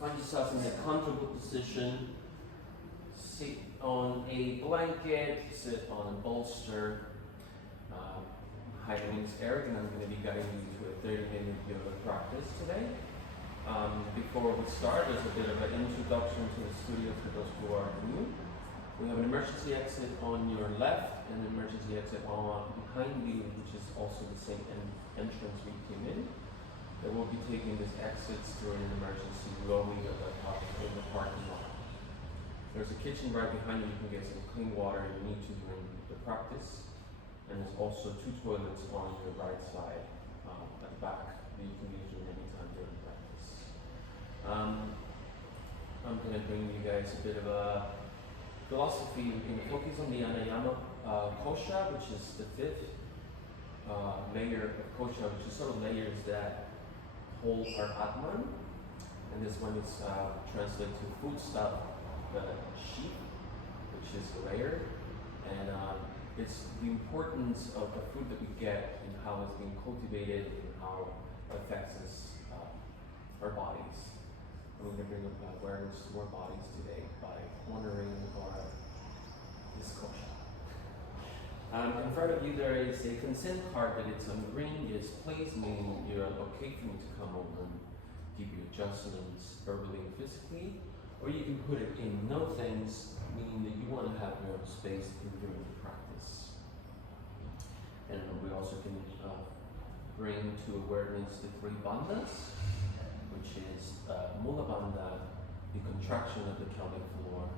Find yourself in a comfortable position. Sit on a blanket, sit on a bolster. Hi, my name is Eric, and I'm going to be guiding you through a 30-minute yoga practice today. Before we start, there's a bit of an introduction to the studio for those who are new. We have an emergency exit on your left and an emergency exit on behind you, which is also the same entrance we came in. That will be taking these exits during an emergency roaming in the parking lot. There's a kitchen right behind you. You can get some clean water you need to during the practice. And there's also 2 toilets on your right side at the back that you can use during any time during practice. I'm going to bring you guys a bit of a philosophy. We're going to focus on the Anayama Kosha, which is the 5th layer of Kosha, which is sort of layers that hold our Atman. And this one is translated to foodstuff, the sheep, which is the layer. And it's the importance of the food that we get and how it's being cultivated and how it affects us, our bodies. And we're going to bring awareness to our bodies today by honoring our this kosha. In front of you there is a consent card that it's on green. Yes, please, meaning you're okay for me to come over and give you adjustments verbally and physically. Or you can put it in no thanks, meaning that you want to have your own space during the practice. And we also can bring to awareness the 3 bandhas, which is Mula Bandha, the contraction of the pelvic floor,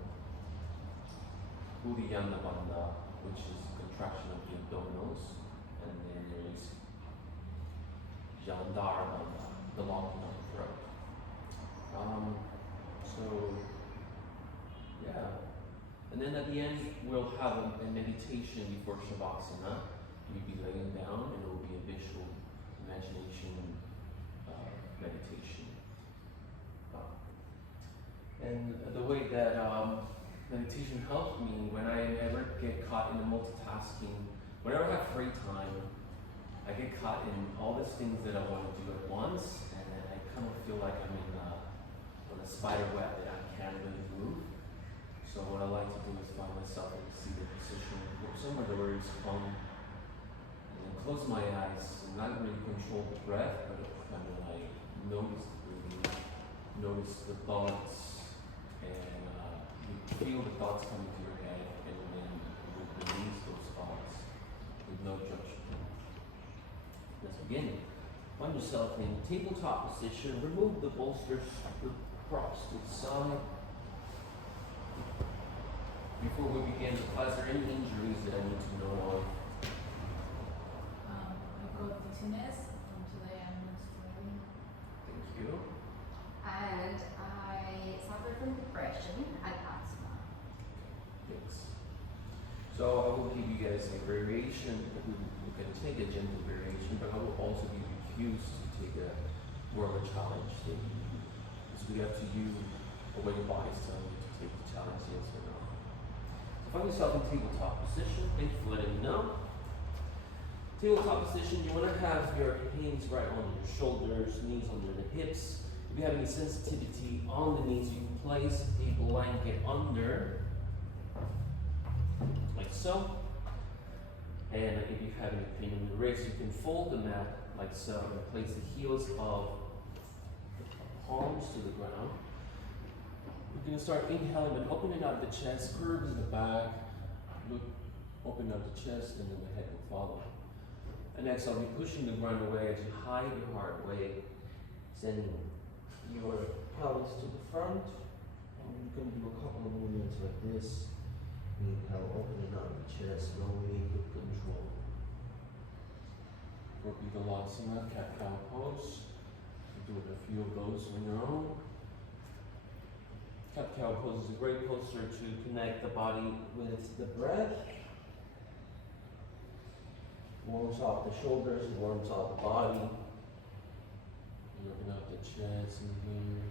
Uddiyana Bandha, which is the contraction of the abdominals, and then there is Jandhara Bandha, the locking of the throat. And then at the end, we'll have a meditation before Shavasana. You'll be laying down, and it will be a visual imagination meditation. And the way that meditation helped me when I never get caught in the multitasking, whenever I have free time, I get caught in all these things that I want to do at once, and then I kind of feel like I'm on a spider web that I can't really move. So what I like to do is find myself in a seated position, somewhere where it's calm, and then close my eyes and not really control the breath, but kind of like notice the breathing, notice the thoughts, and you feel the thoughts coming to your head, and then you release those thoughts with no judgment. Let's begin. Find yourself in tabletop position. Remove the bolsters, the props to the side. Before we begin, is there any injuries that I need to know of? I've got dizziness from today. I'm menstruating. Thank you. And I suffer from depression and asthma. Thanks. So I will give you guys a variation. We can take a gentle variation, but I will also give you cues to take a more of a challenge. It's really up to you or what your body's telling you to take the challenge, yes or no. Find yourself in tabletop position. Thank you for letting me know. Tabletop position, you want to have your hands right on your shoulders, knees under the hips. If you have any sensitivity on the knees, you can place a blanket under, like so. And if you have any pain in the wrist, you can fold the mat like so and place the heels of the palms to the ground. You're going to start inhaling and opening out the chest, curves the back, open out the chest, and then the head will follow. And next, I'll be pushing the ground away as you hide your heart away, sending your pelvis to the front. And you're going to do a couple of movements like this. Inhale, opening out the chest, slowly with control. For Virgalasana, cat-cow pose. Do a few of those on your own. Cat-cow pose is a great posture to connect the body with the breath. Warms off the shoulders, warms off the body. And open up the chest in here.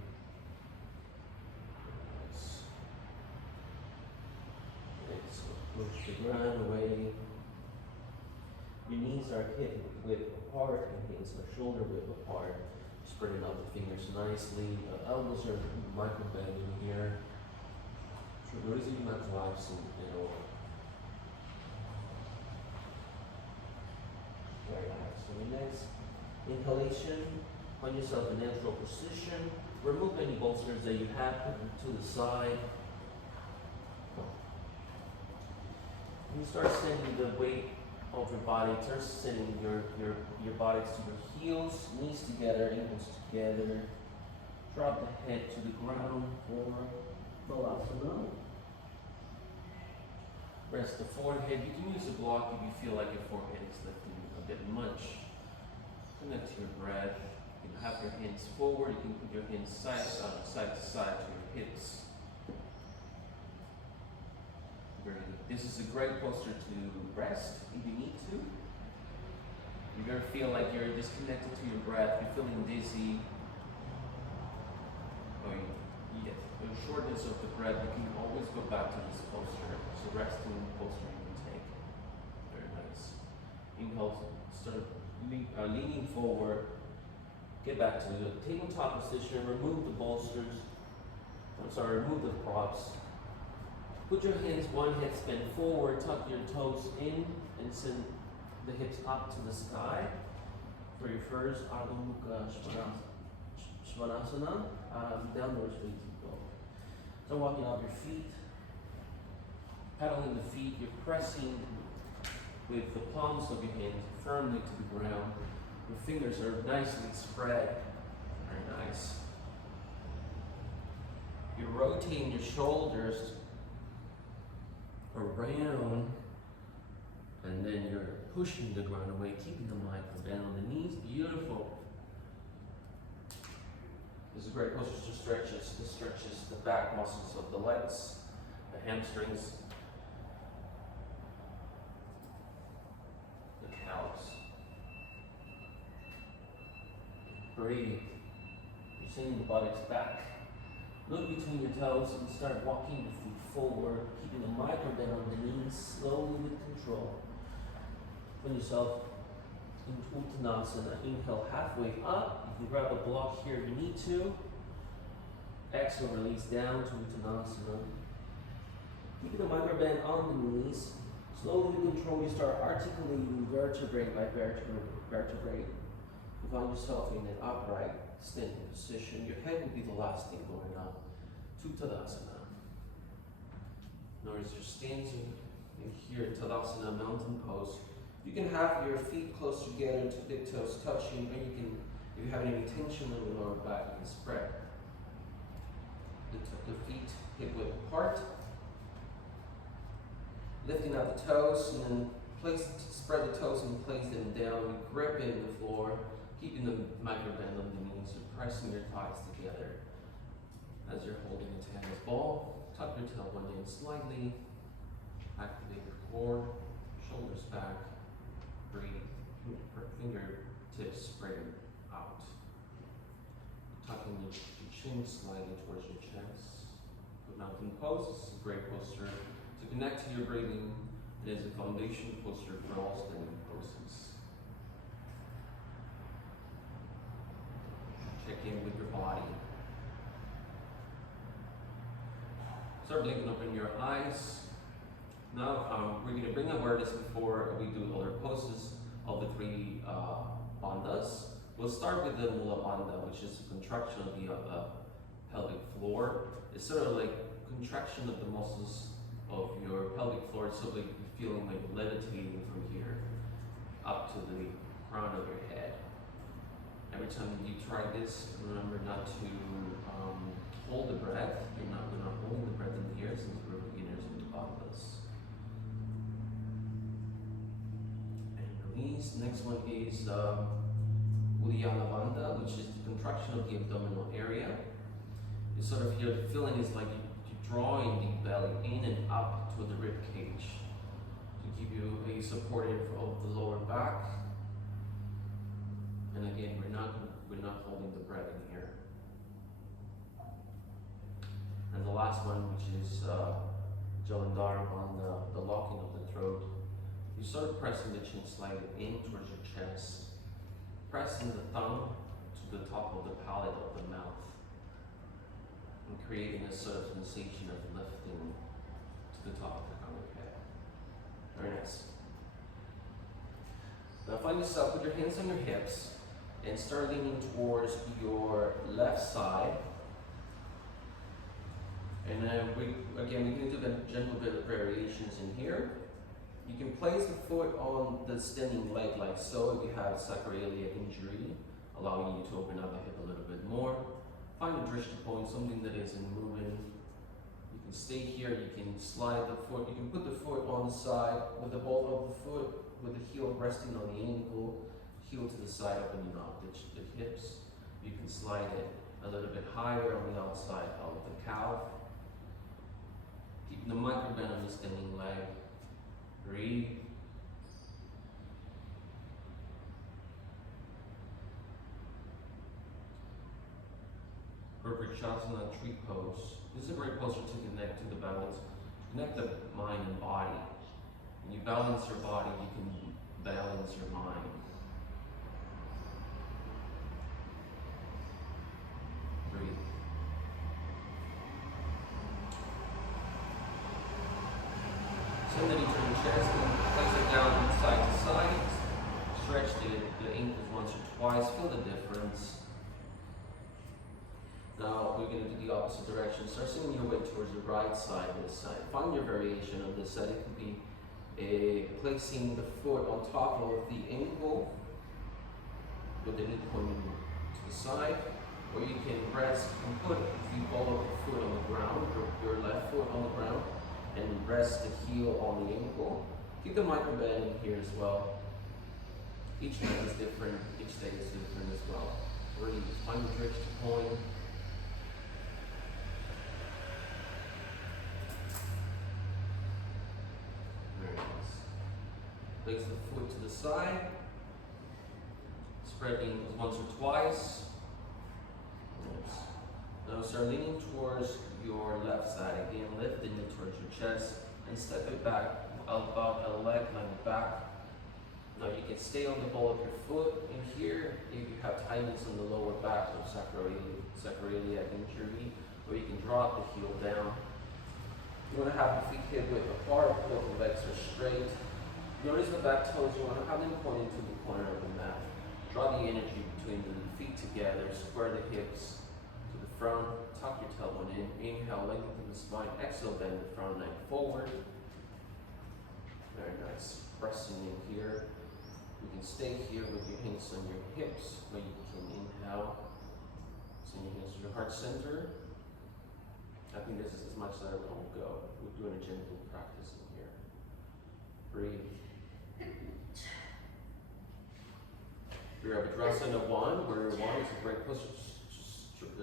Nice. Nice. Push the ground away. Your knees are hip width apart, and hands are shoulder width apart. Spreading out the fingers nicely. Elbows are micro bending here. So raising my quads and over. Very nice. So the next inhalation, find yourself in natural position. Remove any bolsters that you have, put them to the side. You start sending the weight of your body, start sending your body to your heels, knees together, ankles together. Drop the head to the ground for Balasana. Rest the forehead. You can use a block if you feel like your forehead is lifting a bit much. Connect to your breath. You can have your hands forward. You can put your hands side to side to your hips. Very good. This is a great posture to rest if you need to. You're going to feel like you're disconnected to your breath. You're feeling dizzy. Or yes, the shortness of the breath. You can always go back to this posture. It's a resting posture you can take. Very nice. Inhale, start leaning forward. Get back to the tabletop position. Remove the bolsters. Remove the props. Put your hands, one hand bent forward, tuck your toes in, and send the hips up to the sky. For your first Ardha Mukha Svanasana, downward facing dog. So walking off your feet, pedaling the feet, you're pressing with the palms of your hands firmly to the ground. Your fingers are nicely spread. Very nice. You're rotating your shoulders around, and then you're pushing the ground away, keeping the micro bend on the knees. Beautiful. This is a great posture to stretches. This stretches the back muscles of the legs, the hamstrings, the calves. Breathe. You're sending the buttocks back. Look between your toes and start walking the feet forward, keeping the micro bend on the knees, slowly with control. Put yourself into Uttanasana. Inhale halfway up. You can grab a block here if you need to. Exhale, release down to Uttanasana. Keeping the micro bend on the knees. Slowly with control, you start articulating vertebrae by vertebrae. You find yourself in an upright standing position. Your head will be the last thing going up to Tadasana. Notice your stance in here in Tadasana, mountain pose. You can have your feet close together to big toes touching, or you can, if you have any tension in the lower back, you can spread the feet hip width apart. Lifting out the toes, and then spread the toes and place them down, gripping the floor, keeping the micro bend on the knees, and pressing your thighs together as you're holding a tennis ball. Tuck your tailbone in slightly, activate your core, shoulders back, breathe, fingertips spreading out. Tucking your chin slightly towards your chest. Good mountain pose. This is a great posture to connect to your breathing. It is a foundation posture for all standing poses. Check in with your body. Start blinking open your eyes. Now we're going to bring awareness before we do other poses of the three bandhas. We'll start with the Mula Bandha, which is a contraction of the pelvic floor. It's sort of like contraction of the muscles of your pelvic floor. It's sort of like feeling like levitating from here up to the crown of your head. Every time you try this, remember not to hold the breath. We're not holding the breath in the air since we're beginners in the bandhas. And release. Next one is Uddiyana Bandha, which is the contraction of the abdominal area. You sort of here, the feeling is like you're drawing the belly in and up to the rib cage to keep you supportive of the lower back. And again, we're not holding the breath in here. And the last one, which is Jalandhara Bandha, the locking of the throat. You start pressing the chin slightly in towards your chest, pressing the thumb to to the top of the palate of the mouth and creating a sort of sensation of lifting to the top of the crown of your head. Very nice. Now find yourself, put your hands on your hips and start leaning towards your left side. And then we can do the gentle bit of variations in here. You can place the foot on the standing leg like so if you have sacroiliac injury, allowing you to open up the hip a little bit more. Find a drishti point, something that isn't moving. You can stay here, you can slide the foot, you can put the foot on the side with the ball of the foot, with the heel resting on the ankle, heel to the side, opening up the hips. You can slide it a little bit higher on the outside of the calf. Keep the micro bend on the standing leg. Breathe. Purvachasana tree pose. This is a great posture to connect to the balance. Connect the mind and body. When you balance your body, you can balance your mind. Breathe. Send the knee to your chest and place it down side to side. Stretch the ankles once or twice. Feel the difference. Now we're going to do the opposite direction. Start sending your weight towards the right side this side. Find your variation of this side. It could be placing the foot on top of the ankle with the knee pointing to the side. Or you can rest and put the ball of the foot on the ground, your left foot on the ground, and rest the heel on the ankle. Keep the micro bend in here as well. Each night is different, each day is different as well. Breathe. Find the drishti point. Very nice. Place the foot to the side. Spread the ankles once or twice. Nice. Now start leaning towards your left side. Again, lift the knee towards your chest and step it back about a leg length back. Now you can stay on the ball of your foot in here if you have tightness in the lower back or sacroiliac injury, or you can drop the heel down. You want to have the feet hip width apart, both the legs are straight. Notice the back toes, you want to have them pointing to the corner of the mat. Draw the energy between the feet together, square the hips to the front, tuck your tailbone in, inhale, lengthen the spine, exhale, bend the front leg forward. Very nice. Pressing in here. You can stay here with your hands on your hips, or you can inhale. Send your hands to your heart center. I think this is as much as I will go. We're doing a gentle practice in here. Breathe. Virabhadrasana 1, where 1 is a great posture,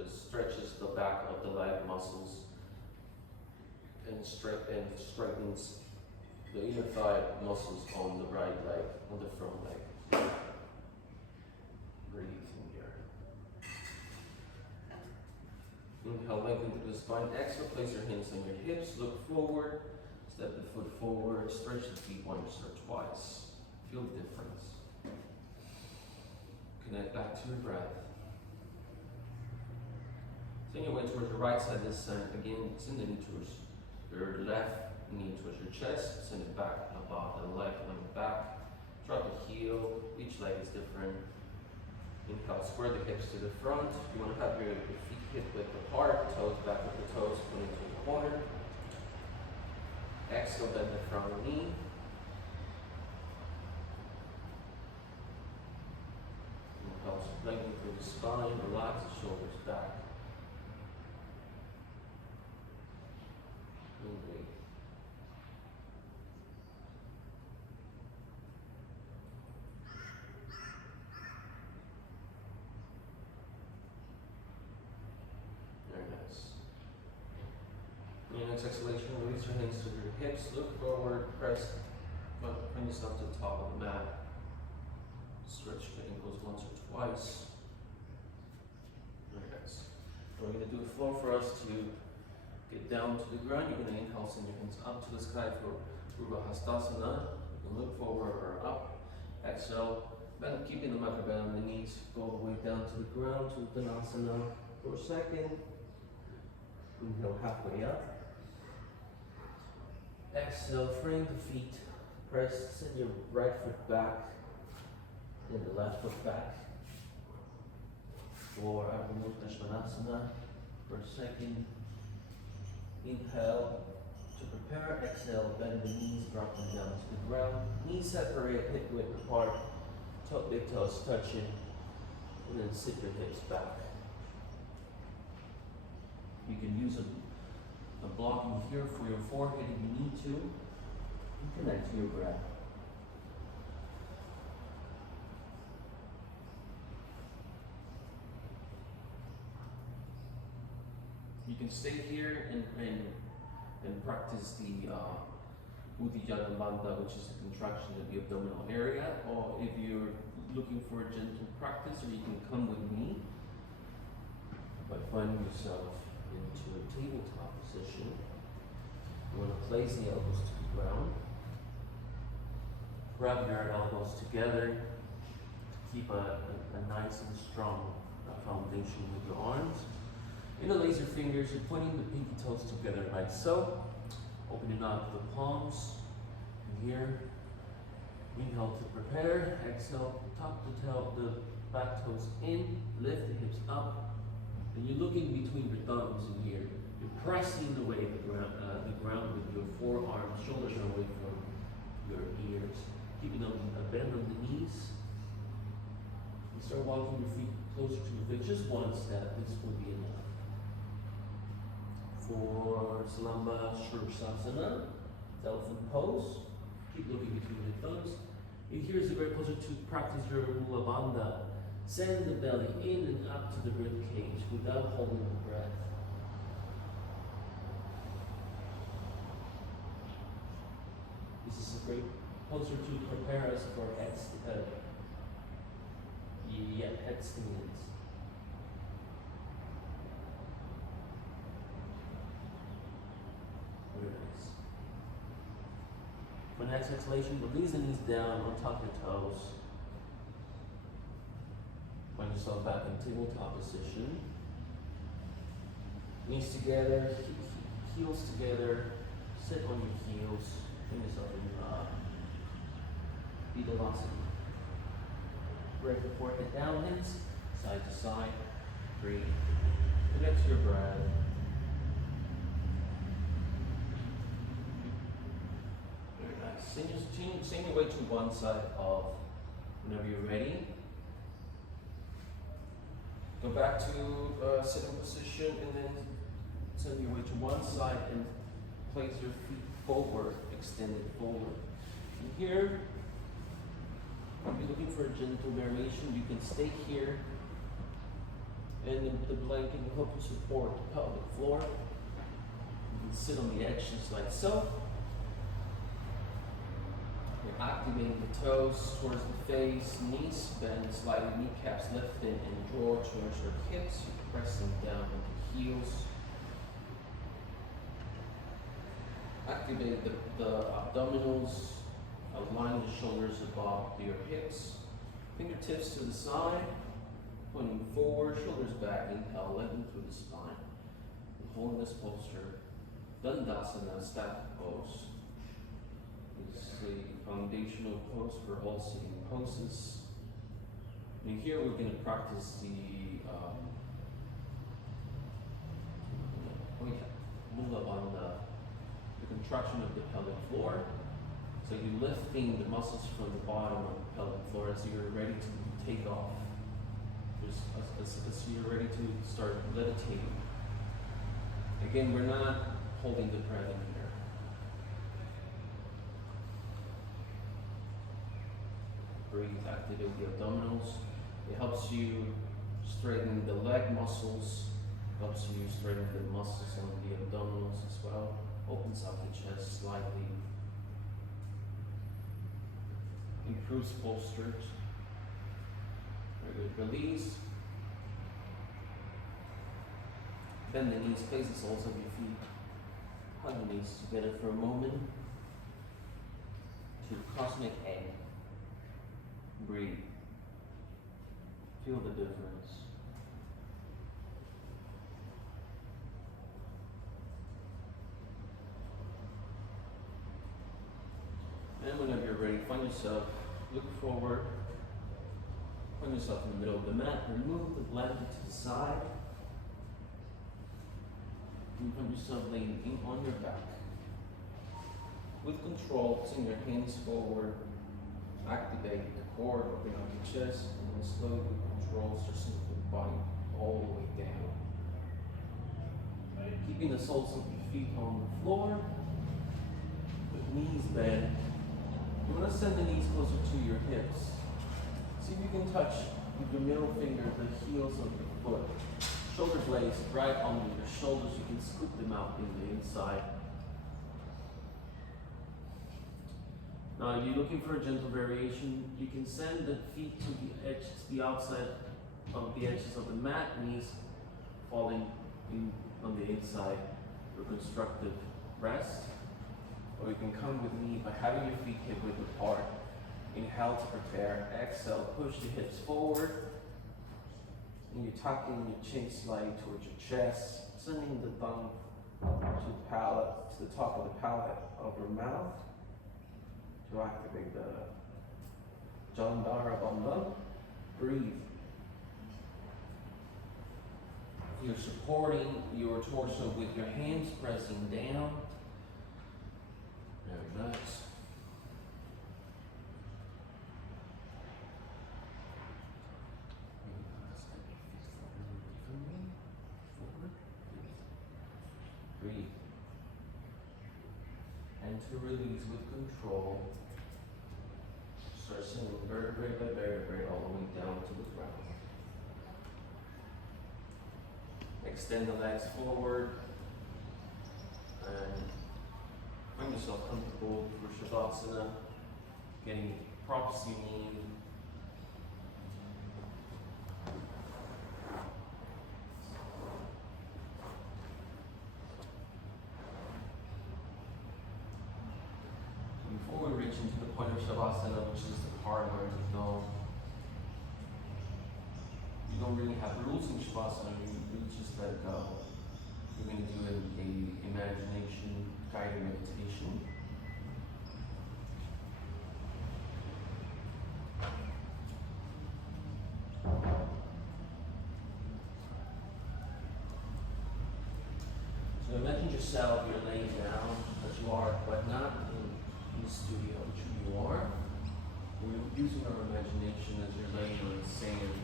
stretches the back of the leg muscles and strengthens the inner thigh muscles on the right leg, on the front leg. Breathe in here. Inhale, lengthen through the spine. Exhale, place your hands on your hips, look forward, step the foot forward, stretch the feet once or twice. Feel the difference. Connect back to your breath. Send your weight towards your right side this time. Again, send the knee towards your left knee towards your chest. Send it back about the leg length back. Drop the heel. Each leg is different. Inhale, square the hips to the front. You want to have your feet hip width apart, toes back with the toes pointing to the corner. Exhale, bend the front knee. Inhale, lengthen through the spine, relax the shoulders back. And breathe. Very nice. Your next exhalation, release your hands to your hips, look forward, press, bring yourself to the top of the mat. Stretch your ankles once or twice. Very nice. We're going to do a flow for us to get down to the ground. You're going to inhale, send your hands up to the sky for Urdhva Hastasana. You can look forward or up. Exhale, Bend, keeping the micro bend on the knees, go all the way down to the ground to Uttanasana for a second. Inhale halfway up. Exhale, frame the feet. Press, send your right foot back and the left foot back. For Ardha Mukta Svanasana for a second. Inhale to prepare. Exhale, bend the knees, drop them down to the ground. Knees separate, hip width apart. Big toes touching. And then sit your hips back. You can use a blocking here for your forehead if you need to. And connect to your breath. You can stay here and practice the Uddiyana Bandha, which is the contraction of the abdominal area, or if you're looking for a gentle practice, or you can come with me by finding yourself into a tabletop position. You want to place the elbows to the ground. Grab your elbows together to keep a nice and strong foundation with your arms. Interlace your fingers, you're pointing the pinky toes together like so. Opening up the palms. And here, inhale to prepare. Exhale, tuck the back toes in, lift the hips up. And you're looking between your thumbs in here. You're pressing away the ground with your forearms, shoulders are away from your ears. Keeping a bend on the knees. You start walking your feet closer to your feet. Just one step, this will be enough. For Salamba Shirsasana, elephant pose. Keep looking between the thumbs. And here's a great pose to practice your Mula Bandha. Send the belly in and up to the rib cage without holding the breath. This is a great pose to prepare us for head stimulants. Very nice. For next exhalation, release the knees down, untuck your toes. Find yourself back in tabletop position. Knees together, heels together. Sit on your heels. Bring yourself in Vidalasana. Break the forehead down, hands side to side. Breathe. Connect to your breath. Very nice. Sing your way to one side of whenever you're ready. Go back to sitting position and then send your way to one side and place your feet forward, extended forward. And here, if you're looking for a gentle variation, you can stay here and the blanket will help you support the pelvic floor. You can sit on the edge just like so. You're activating the toes towards the face, knees bend slightly, kneecaps lifted and draw towards your hips. You press them down into heels. Activate the abdominals, align the shoulders above your hips. Fingertips to the side, pointing forward, shoulders back, inhale, lengthen through the spine. And hold this posture, Dandasana, static pose. It's a foundational pose for all sitting poses. And here we're going to practice the Mula Bandha, the contraction of the pelvic floor. So you're lifting the muscles from the bottom of the pelvic floor as you're ready to take off. As you're ready to start levitating. Again, we're not holding the breath in here. Breathe, activate the abdominals. It helps you straighten the leg muscles, helps you straighten the muscles on the abdominals as well. Opens up the chest slightly. Improves posture. Very good. Release. Bend the knees, place the soles of your feet. Hug the knees together for a moment. To cosmic egg. Breathe. Feel the difference. And whenever you're ready, find yourself, look forward, find yourself in the middle of the mat, remove the blanket to the side, and find yourself laying on your back. With control, send your hands forward, activate the core, open up your chest, and then slowly with control, start sinking the body all the way down. Keeping the soles of your feet on the floor, with knees bent. You want to send the knees closer to your hips. See if you can touch with your middle finger the heels of your foot. Shoulder blades right under your shoulders. You can scoop them out in the inside. Now, if you're looking for a gentle variation, you can send the feet to the edge, to the outside of the edges of the mat, knees falling in on the inside for constructive rest. Or you can come with me by having your feet hip width apart. Inhale to prepare. Exhale, push the hips forward. And you're tucking your chin slightly towards your chest, sending the thumb to the palate, to the top of the palate of your mouth to activate the Jalandhara Bandha. Breathe. You're supporting your torso with your hands pressing down. Very nice. Breathe. And to release with control. Start sending vertebrae by vertebrae all the way down to the ground. Extend the legs forward and find yourself comfortable for Shavasana, getting props you need. Before we reach into the point of Shavasana, which is the part where you don't really have rules in Shavasana, you just let go. We're going to do an imagination guided meditation. So imagine yourself, you're laying down as you are, but not in the studio, which you are. We're using our imagination as you're laying on the sand.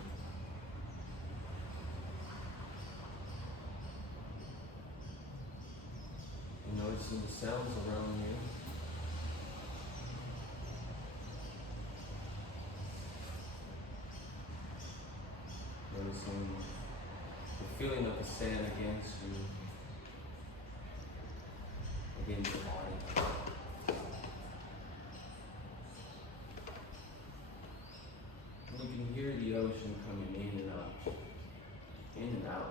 You're noticing the sounds around you. Noticing the feeling of the sand against you, against your body. And you can hear the ocean coming in and out, in and out.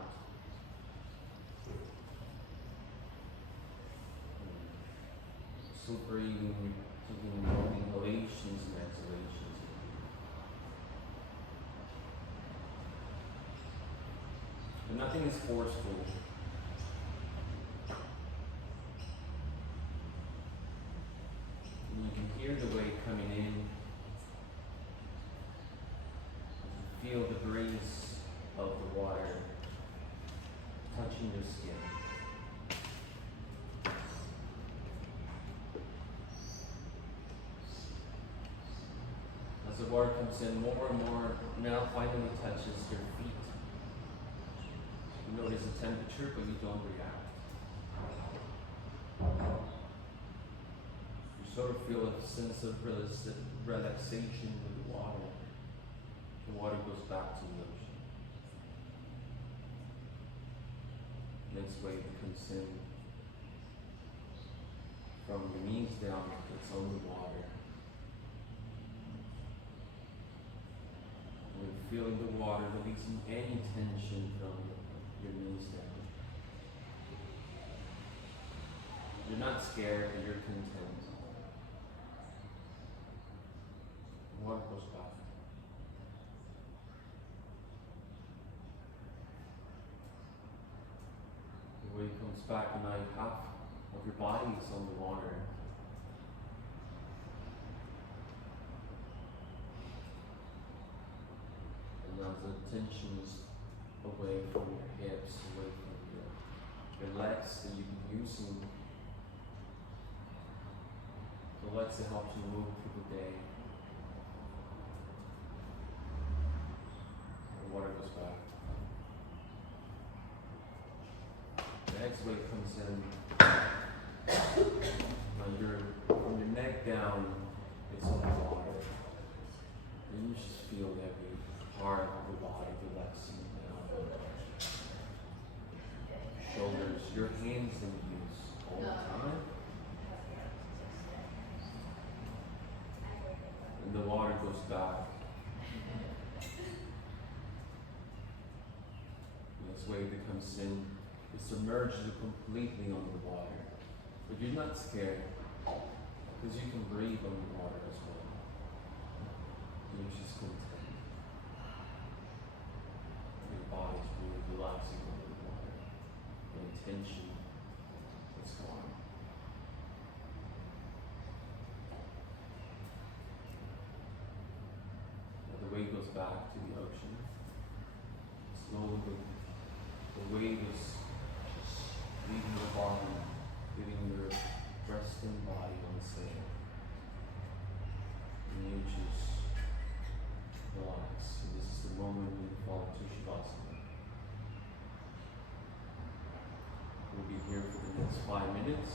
So breathing, taking inhalations and exhalations. And nothing is forceful. And you can hear the wave coming in. You feel the breeze of the water touching your skin. As the water comes in more and more, now finally touches your feet. You notice the temperature, but you don't react. You sort of feel a sense of relaxation with the water. The water goes back to the ocean. Next wave comes in from your knees down to its own water. And feeling the water releasing any tension from your knees down. You're not scared, but you're content. The water goes back. The weight comes back, and now half of your body is underwater. And now the tension is away from your hips, away from your legs that you've been using. The legs that help you move through the day. The water goes back. The next weight comes in. Now from your neck down, it's on the water. And you just feel every part of the body relaxing down. Shoulders, your hands in use all the time. And the water goes back. This wave that comes in, it submerges you completely underwater. But you're not scared, because you can breathe underwater as well. You're just content. Your body's really relaxing underwater. The tension is gone. Now the wave goes back to the ocean. Slowly, the wave is just leaving your body, leaving your resting body on the sand. And you just relax. And this is the moment when you fall into Shavasana. We'll be here for the next 5 minutes.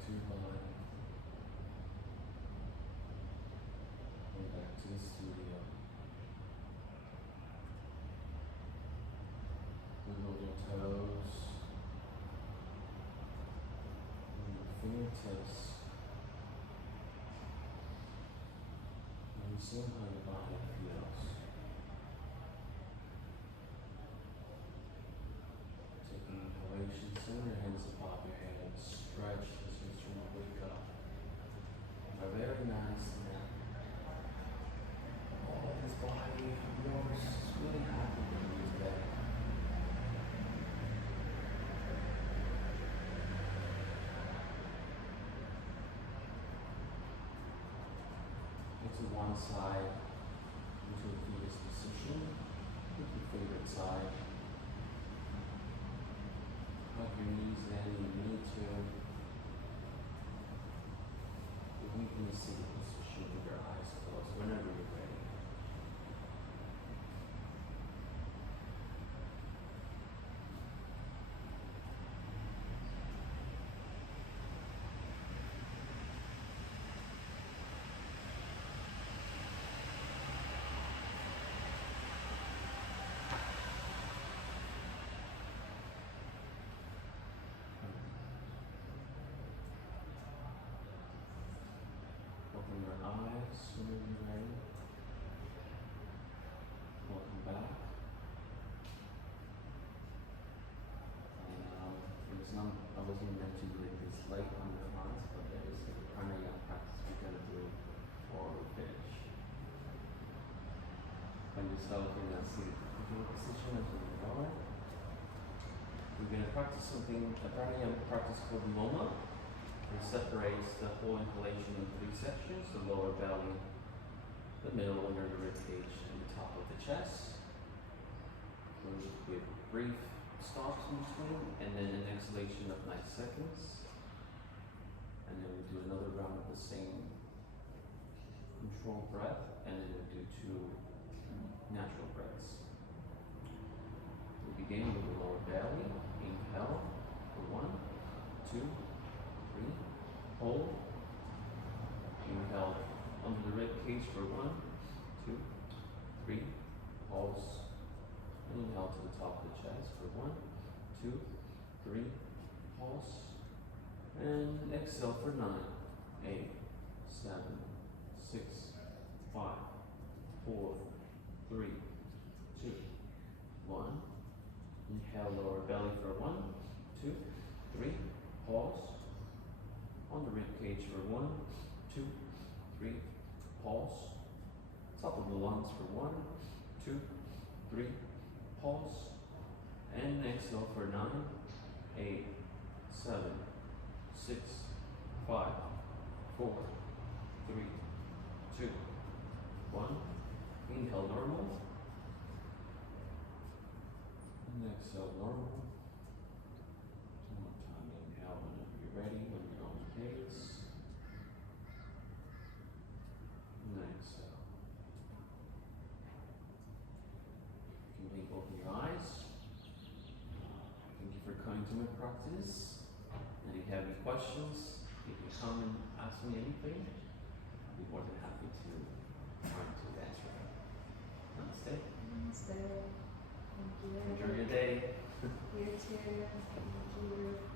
too high. Go back to the studio. Wiggle your toes. And your fingertips. And see how your body feels. Taking inhalation, send your hands above your head and stretch as you try to wake up. A very nice nap. Oh, this body of yours is really happy with you today. Get to one side into a fetus position. Pick your favorite side. Hug your knees in, you need to. You can see the position with your eyes closed whenever you're ready. Open your eyes whenever you're ready. Welcome back. And I wasn't meant to do it this late on the class, but there is a pranayama practice we're going to do before we finish. Find yourself in that seated comfortable position until you know it. We're going to practice something, a pranayama practice called Moma. It separates the whole inhalation in 3 sections, the lower belly, the middle under the rib cage, and the top of the chest. With brief stops in between, and then an exhalation of 9 seconds. And then we do another round of the same controlled breath, and then we do 2 natural breaths. We begin with the lower belly. Inhale for 1, 2, 3. Hold. Inhale under the rib cage for 1, 2, 3. Pulse. Inhale to the top of the chest for 1, 2, 3. Pulse. And exhale for 9, 8, 7, 6, 5, 4, 3, 2, 1. Inhale lower belly for 1, 2, 3. Pulse. On the rib cage for 1, 2, 3. Pulse. Top of the lungs for 1, 2, 3. Pulse. And exhale for 9, 8, 7, 6, 5, 4, 3, 2, 1. Inhale normal. And exhale normal. One more time. Inhale whenever you're ready, when your own pace. And exhale. You can open your eyes. Thank you for coming to my practice. And if you have any questions, you can come and ask me anything. I'll be more than happy to try to answer them. Namaste. Namaste. Thank you. Enjoy your day. You too. Thank you.